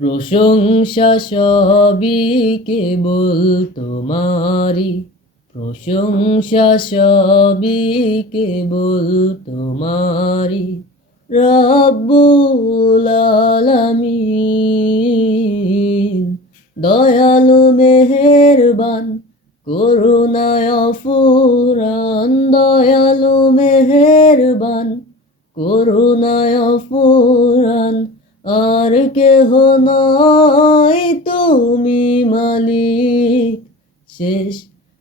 প্রশংসা সবই কেবল তোমারি, প্রশংসা সবই কেবল তোমারি, রব্বুল আলামিন। দয়ালু মেহেরবান, করুণায় অফুরান, দয়ালু মেহেরবান, করুণায় অফুরান। আর কেহ নয় তুমি মালিক, শেষ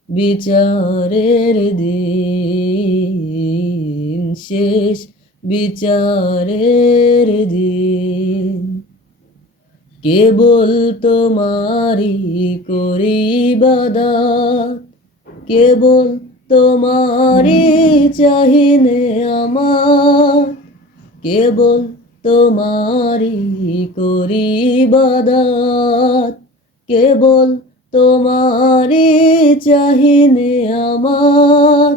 বিচারের দিন, শেষ বিচারের দিন। কেবল তোমারি করি ইবাদত, কেবল তোমারি চাহিনে আমার, কেবল তোমারি করি ইবাদত, কেবল তোমারি চাহিনে আমার।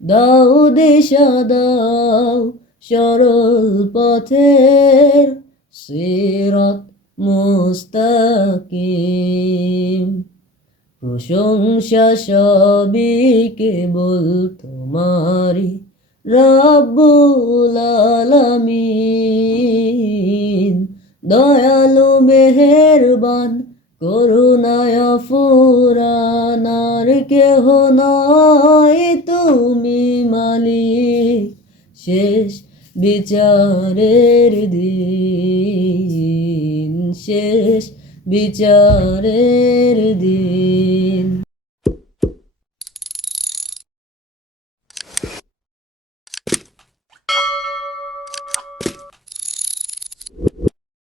দাও দিশা দাও সরল পথের, সিরাত মুস্তাকিম। প্রশংসা সবই কেবল তোমারি, রব্বুল আলামিন। দয়ালু মেহেরবান, করুণায় অফুরান। আর কেহ নয় তুমি মালিক, শেষ বিচারের দিন, শেষ বিচারের দিন।